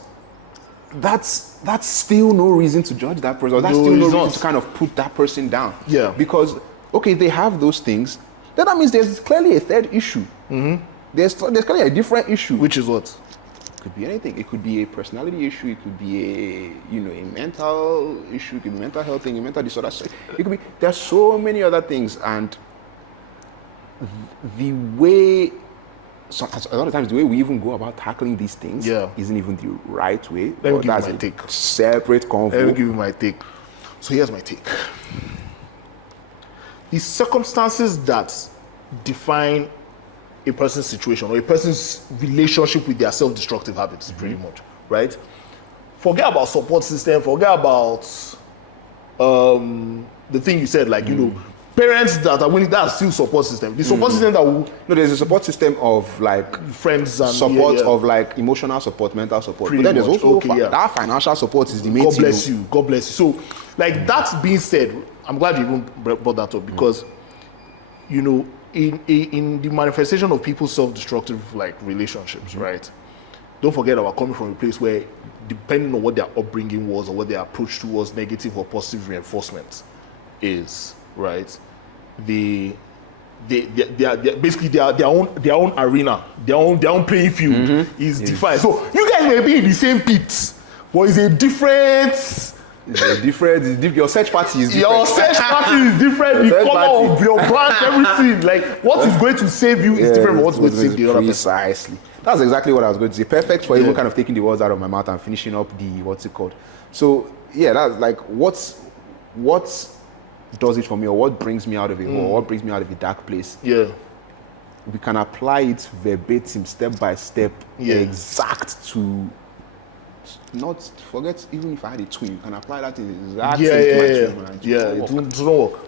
that's still no reason to judge that person. That's still no reason to kind of put that person down. Yeah. Because, okay, they have those things. Then that means there's clearly a third issue. There's clearly a different issue. Which is what? It could be anything. It could be a personality issue. It could be a mental issue. It could be mental health thing, a mental disorder. It could be. There's so many other things, and the way. So a lot of times, the way we even go about tackling these things isn't even the right way. Let me give you my take. Separate convo. Let me give you my take. So here's my take. The circumstances that define a person's situation or a person's relationship with their self-destructive habits, pretty much, right? Forget about support system. Forget about the thing you said, like parents that are willing. That's still support system. The support system that will. No, there's a support system of like friends and support of like emotional support, mental support. But then there's also that financial support is the main thing. God bless you. So, like that being said, I'm glad you even brought that up because, in the manifestation of people's self-destructive like relationships, right? Don't forget about coming from a place where, depending on what their upbringing was or what their approach towards negative or positive reinforcement is, right? The they basically their own arena, their own playing field is defined. So you guys may be in the same pit, but it's a different. Your search party is different. Your search party is different. The color of your brand, everything. Like what is going to save you is different from what's going to save the other person. Precisely. That's exactly what I was going to say. Perfect for even kind of taking the words out of my mouth and finishing up the what's it called. So yeah, that's like what does it for me, or what brings me out of it, or what brings me out of a dark place. Yeah. We can apply it verbatim, step by step, exact to. Not forget, even if I had a twin, you can apply that in exact same to my twin. It won't work.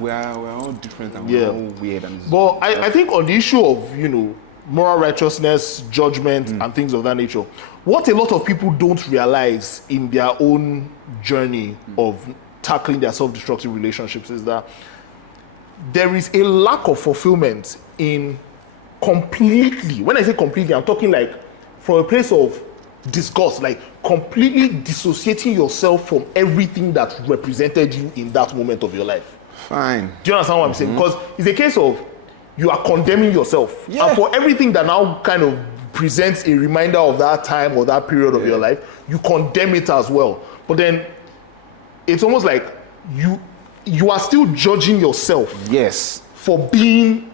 We're all different and we're all weird. But I think on the issue of, moral righteousness, judgment, and things of that nature, what a lot of people don't realize in their own journey of tackling their self-destructive relationships is that there is a lack of fulfillment in completely, when I say completely, I'm talking like from a place of disgust, like completely dissociating yourself from everything that represented you in that moment of your life. Fine. Do you understand what I'm saying? Because it's a case of you are condemning yourself. Yeah. And for everything that now kind of presents a reminder of that time or that period of your life, you condemn it as well. But then it's almost like you are still judging yourself. Yes. For being,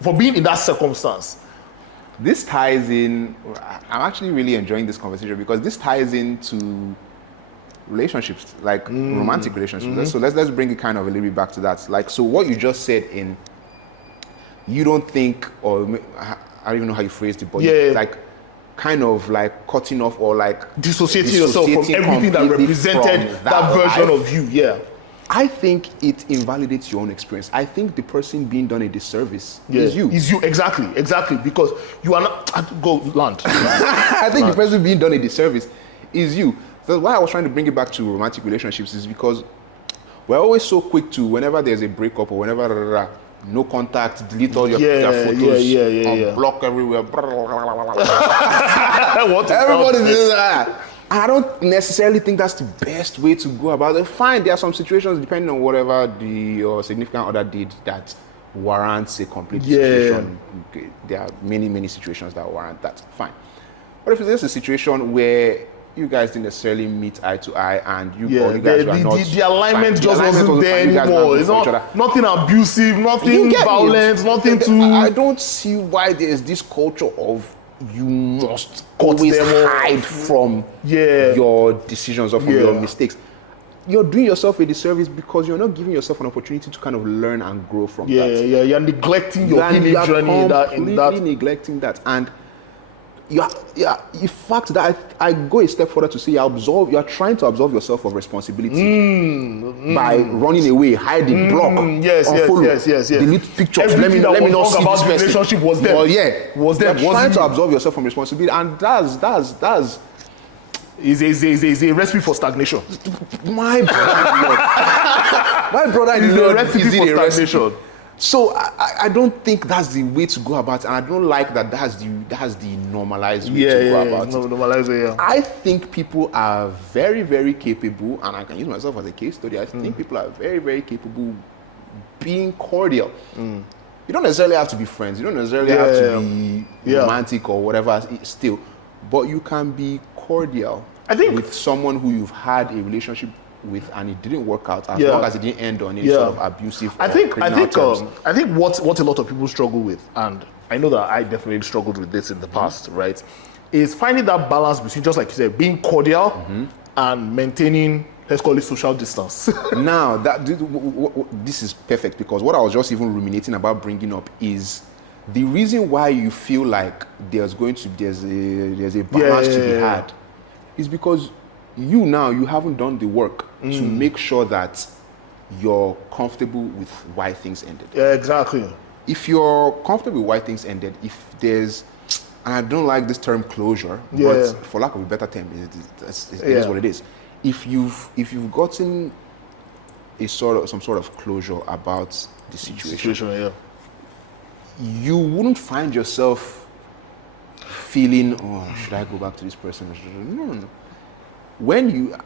for being in that circumstance. This ties in, I'm actually really enjoying this conversation because this ties into relationships, like romantic relationships. So let's bring it kind of a little bit back to that. Like, so what you just said in, you don't think, or I don't even know how you phrased it, but like kind of like cutting off or like dissociating yourself from everything that represented that version of you. Yeah. I think it invalidates your own experience. I think the person being done a disservice is you. Is you, exactly, because you are not, go land. I think the person being done a disservice is you. So why I was trying to bring it back to romantic relationships is because we're always so quick to, whenever there's a breakup or whenever, no contact, delete all your photos, block everywhere. Everybody's I don't necessarily think that's the best way to go about it. Fine, there are some situations, depending on whatever your significant other did, that warrants a complete situation. Okay, there are many situations that warrant that. Fine. But if it's just a situation where you guys didn't necessarily meet eye to eye and you guys were not... The alignment just wasn't there anymore. It's not nothing abusive, nothing violent, nothing too... I don't see why there's this culture of you must always hide from your decisions or from your mistakes. You're doing yourself a disservice because you're not giving yourself an opportunity to kind of learn and grow from that. You're neglecting your healing journey in that. Completely neglecting that. And in fact, that I go a step further to say you're trying to absolve yourself of responsibility by running away, hiding, block, unfollow, delete pictures. Let me not see this person. Relationship was there. Was there. You're trying to absolve yourself from responsibility, and that's is a recipe for stagnation. My brother is a recipe for stagnation. So I don't think that's the way to go about it, and I don't like that. That's the normalized way to go about it. Normalized way. I think people are very, very capable, and I can use myself as a case study. I think people are very, very capable being cordial. You don't necessarily have to be friends. You don't necessarily have to be romantic or whatever. Still, but you can be cordial. I think with someone who you've had a relationship with and it didn't work out, as long as it didn't end on any sort of abusive I think what a lot of people struggle with, and I know that I definitely struggled with this in the past, right, is finding that balance between, just like you said, being cordial and maintaining, let's call it, social distance. Now this is perfect, because what I was just even ruminating about bringing up is the reason why you feel like there's a balance to be had is because you haven't done the work to make sure that you're comfortable with why things ended. Yeah, exactly. If you're comfortable with why things ended, if there's, and I don't like this term closure, but for lack of a better term, it is what it is. If you've gotten some sort of closure about the situation, you wouldn't find yourself feeling, oh, should I go back to this person? No. When you,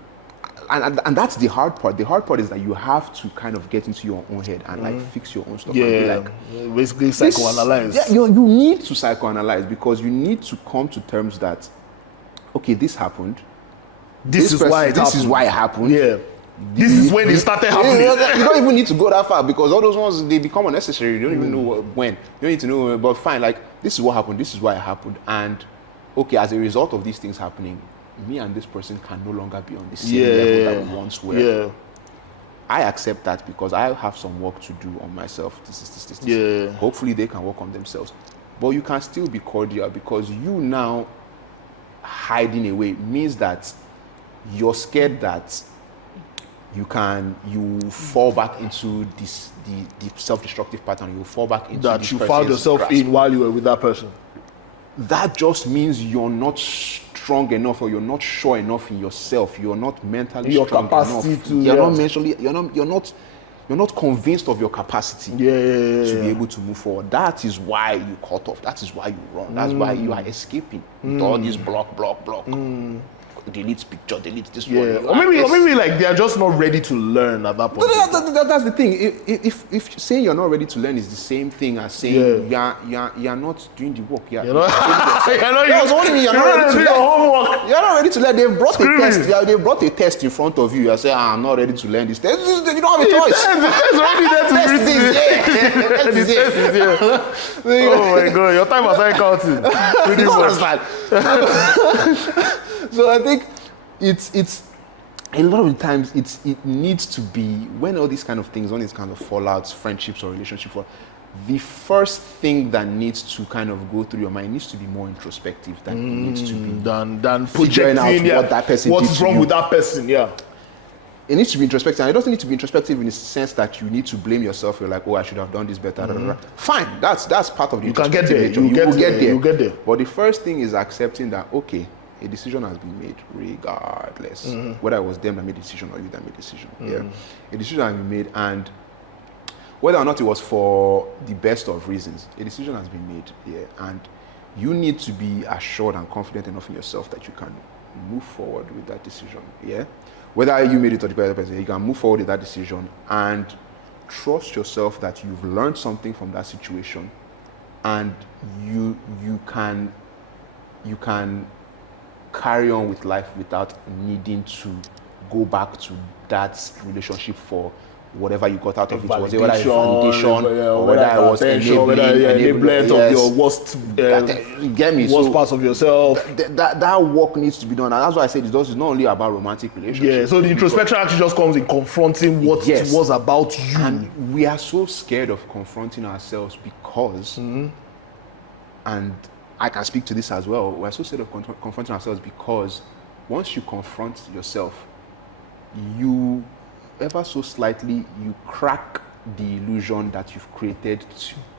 and that's the hard part. The hard part is that you have to kind of get into your own head and like fix your own stuff. Yeah, and be like, basically psychoanalyze. Yeah, you need to psychoanalyze because you need to come to terms that, okay, this happened. This is why it happened. Yeah. This is when it started happening. You don't even need to go that far because all those ones, they become unnecessary. You don't even know when. You don't need to know, but fine, like, this is what happened, this is why it happened. And, okay, as a result of these things happening, me and this person can no longer be on the same level that we once were. Yeah. I accept that because I have some work to do on myself. This. Yeah. Hopefully they can work on themselves. But you can still be cordial because you now hiding away means that you're scared that you fall back into the self-destructive pattern. You fall back into that you found yourself grasp. In while you were with that person. That just means you're not strong enough, or you're not sure enough in yourself. You're not mentally your strong capacity enough. to. You're not mentally. You're not convinced of your capacity to be able to move forward. That is why you cut off. That is why you run. That's why you are escaping with all this block. Delete picture, delete this one. Or maybe like they are just not ready to learn at that point. That's the thing. If saying you're not ready to learn is the same thing as saying you're not doing the work. You're not ready to learn. Homework. You're not ready to learn. They've brought a test. They brought a test in front of you. You say, I'm not ready to learn this test. You don't have a choice. The test is here. Oh my God, your time has counted. Pretty much. So I think it's a lot of the times it needs to be when all these kind of things, when these kind of fallouts, friendships or relationships, the first thing that needs to kind of go through your mind needs to be more introspective than it needs to be than figuring out what that person what's wrong with that person. It needs to be introspective, and it doesn't need to be introspective in the sense that you need to blame yourself. You're like, oh, I should have done this better. Fine, that's part of the you can get there. You will get there. But But the first thing is accepting that, okay, a decision has been made regardless. Whether it was them that made the decision or you that made the decision. A decision has been made, and whether or not it was for the best of reasons, a decision has been made. And you need to be assured and confident enough in yourself that you can move forward with that decision. Whether you made it or the other person, you can move forward with that decision and trust yourself that you've learned something from that situation, and you can carry on with life without needing to go back to that relationship for whatever you got out of it. Was it whether it's validation or whether it was enablement of your worst parts of yourself. That work needs to be done, and that's why I said it's not only about romantic relationships. So the introspection actually just comes in confronting what it was about you. And we are so scared of confronting ourselves because, and I can speak to this as well, we're so scared of confronting ourselves because once you confront yourself, you ever so slightly you crack the illusion that you've created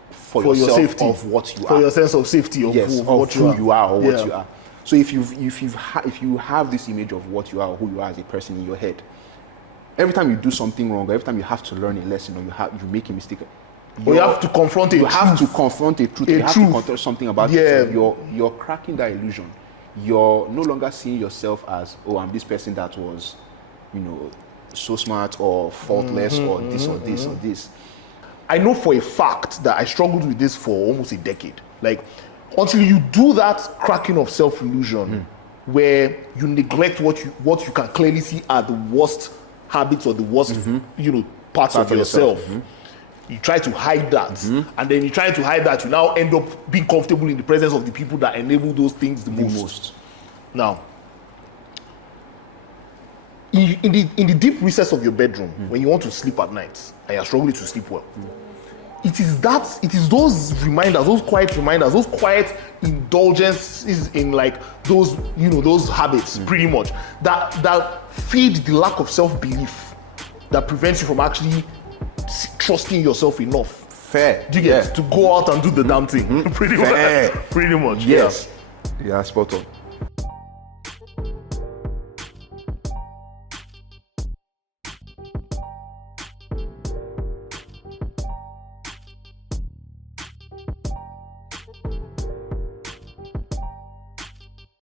for yourself, your safety, of what you are, for your sense of safety of who you are or what you are. So if you have this image of what you are or who you are as a person in your head, every time you do something wrong, every time you have to learn a lesson or you make a mistake, you have to confront a truth. You have to confront a truth. You have to confront something about yourself. You're cracking that illusion. You're no longer seeing yourself as, oh, I'm this person that was, so smart or faultless or this or this or this. I know for a fact that I struggled with this for almost a decade. Like, until you do that cracking of self-illusion, where you neglect what you can clearly see are the worst habits or the worst, parts of yourself. You try to hide that, and then you try to hide that. You now end up being comfortable in the presence of the people that enable those things the most. Now, in the deep recess of your bedroom, when you want to sleep at night and you're struggling to sleep well, it is those reminders, those quiet reminders, those quiet indulgences in like those those habits, pretty much that feed the lack of self-belief that prevents you from actually trusting yourself enough. Fair. Do you get to go out and do the damn thing? Pretty much. Yes. Yeah, spot on.